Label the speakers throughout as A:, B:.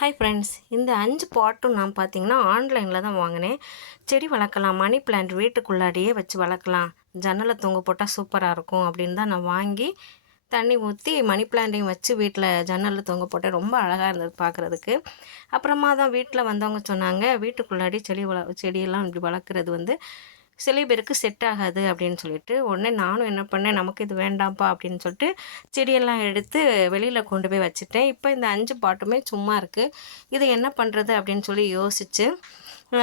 A: Hi friends இந்த அஞ்சு பாட்டும் நான் பார்த்தீங்கன்னா ஆன்லைனில் தான் வாங்கினேன். செடி வளர்க்கலாம் மணி பிளான்ட் வீட்டுக்குள்ளாடியே வச்சு வளர்க்கலாம். ஜன்னலில் தொங்க போட்டால் சூப்பராக இருக்கும் அப்படின்னு தான் நான் வாங்கி தண்ணி ஊற்றி மணி பிளான்ட்டையும் வச்சு வீட்டில் ஜன்னலில் தொங்க போட்டேன். ரொம்ப அழகாக இருந்தது பார்க்குறதுக்கு அப்புறமா தான் வீட்டில் வந்தவங்க சொன்னாங்க வீட்டுக்குள்ளாடி செடி வள செடியெல்லாம் இப்படி வளர்க்குறது வந்து சில பேருக்கு செட் ஆகாது அப்படின்னு சொல்லிட்டு உடனே நானும் என்ன பண்ணேன் நமக்கு இது வேண்டாம்ப்பா அப்படின்னு சொல்லிட்டு செடியெல்லாம் எடுத்து வெளியில் கொண்டு போய் வச்சுட்டேன். இப்போ இந்த அஞ்சு பாட்டுமே சும்மா இருக்குது இதை என்ன பண்ணுறது அப்படின்னு சொல்லி யோசித்து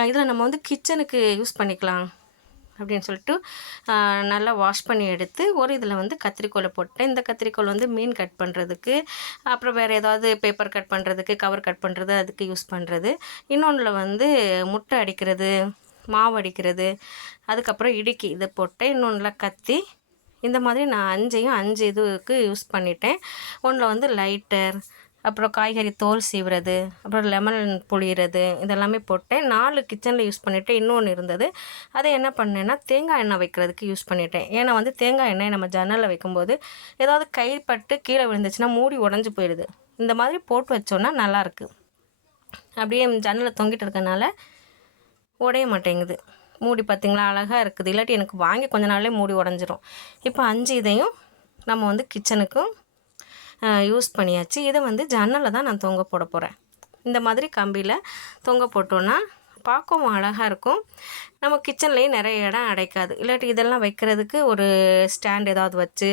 A: இதில் நம்ம வந்து கிச்சனுக்கு யூஸ் பண்ணிக்கலாம் அப்படின்னு சொல்லிட்டு நல்லா வாஷ் பண்ணி எடுத்து ஒரு இதில் வந்து கத்திரிக்கோலை போட்டேன் இந்த கத்திரிக்கோல் வந்து மீன் கட் பண்ணுறதுக்கு அப்புறம் வேறு ஏதாவது பேப்பர் கட் பண்ணுறதுக்கு கவர் கட் பண்ணுறது அதுக்கு யூஸ் பண்ணுறது இன்னொன்றில் வந்து முட்டை அடிக்கிறது மாவு அடிக்கிறது அதுக்கப்புறம் இடுக்கி இதை போட்டேன் இன்னொன்றில் கத்தி இந்த மாதிரி நான் அஞ்சையும் அஞ்சு இதுக்கு யூஸ் பண்ணிட்டேன். ஒன்றில் வந்து லைட்டர் அப்புறம் காய்கறி தோல் சீவுறது அப்புறம் லெமன் புளிகிறது இதெல்லாமே போட்டேன். நாலு கிச்சனில் யூஸ் பண்ணிவிட்டேன் இன்னொன்று இருந்தது. அதை என்ன பண்ணேன்னா தேங்காய் எண்ணெய் வைக்கிறதுக்கு யூஸ் பண்ணிட்டேன். ஏன்னா வந்து தேங்காய் எண்ணெய் நம்ம ஜன்னலில் வைக்கும்போது ஏதாவது கைப்பட்டு கீழே விழுந்துச்சுன்னா மூடி உடஞ்சி போயிடுது. இந்த மாதிரி போட்டு வச்சோன்னா நல்லாயிருக்கு அப்படியே ஜன்னலில் தொங்கிட்டு இருக்கனால உடைய மாட்டேங்குது. மூடி பார்த்திங்களா அழகாக இருக்குது. இல்லாட்டி எனக்கு வாங்கி கொஞ்ச நாளே மூடி உடஞ்சிரும். இப்போ அஞ்சு இதையும் நம்ம வந்து கிச்சனுக்கும் யூஸ் பண்ணியாச்சு. இதை வந்து ஜன்னலில் தான் நான் தொங்க போட போகிறேன் இந்த மாதிரி கம்பியில் தொங்க போட்டோன்னா பார்க்கவும் அழகாக இருக்கும். நம்ம கிச்சன்லேயும் நிறைய இடம் அடைக்காது. இல்லாட்டி இதெல்லாம் வைக்கிறதுக்கு ஒரு ஸ்டாண்ட் ஏதாவது வச்சு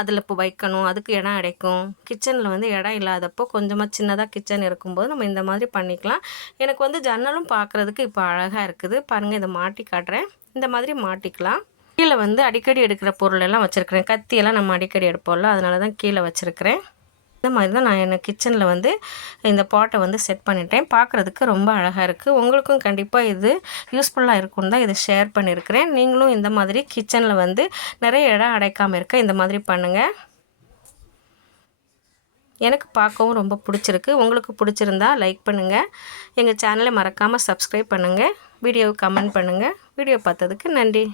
A: அதில் இப்போ வைக்கணும். அதுக்கு இடம் அடைக்கும். கிச்சனில் வந்து இடம் இல்லாதப்போ கொஞ்சமாக சின்னதாக கிச்சன் இருக்கும்போது நம்ம இந்த மாதிரி பண்ணிக்கலாம். எனக்கு வந்து ஜன்னலும் பார்க்குறதுக்கு இப்போ அழகாக இருக்குது. பாருங்கள் இதை மாட்டி காட்டுறேன். இந்த மாதிரி மாட்டிக்கலாம். கீழே வந்து அடிக்கடி எடுக்கிற பொருளெல்லாம் வச்சுருக்கிறேன். கத்தியெல்லாம் நம்ம அடிக்கடி எடுப்போம்ல அதனால தான் கீழே வச்சுருக்கிறேன். இந்த மாதிரி தான் நான் என்ன கிச்சனில் வந்து இந்த பாட்டை வந்து செட் பண்ணிட்டேன். பார்க்குறதுக்கு ரொம்ப அழகாக இருக்குது உங்களுக்கும் கண்டிப்பாக இது யூஸ்ஃபுல்லாக இருக்கும்னு தான் இதை ஷேர் பண்ணியிருக்கிறேன் நீங்களும் இந்த மாதிரி கிச்சனில் வந்து நிறைய இடம் அடைக்காமல் இருக்க இந்த மாதிரி பண்ணுங்கள் எனக்கு பார்க்கவும் ரொம்ப பிடிச்சிருக்கு. உங்களுக்கு பிடிச்சிருந்தா லைக் பண்ணுங்கள் எங்கள் சேனலை மறக்காமல் சப்ஸ்கிரைப் பண்ணுங்கள் வீடியோவை கமெண்ட் பண்ணுங்கள் வீடியோ பார்த்ததுக்கு நன்றி.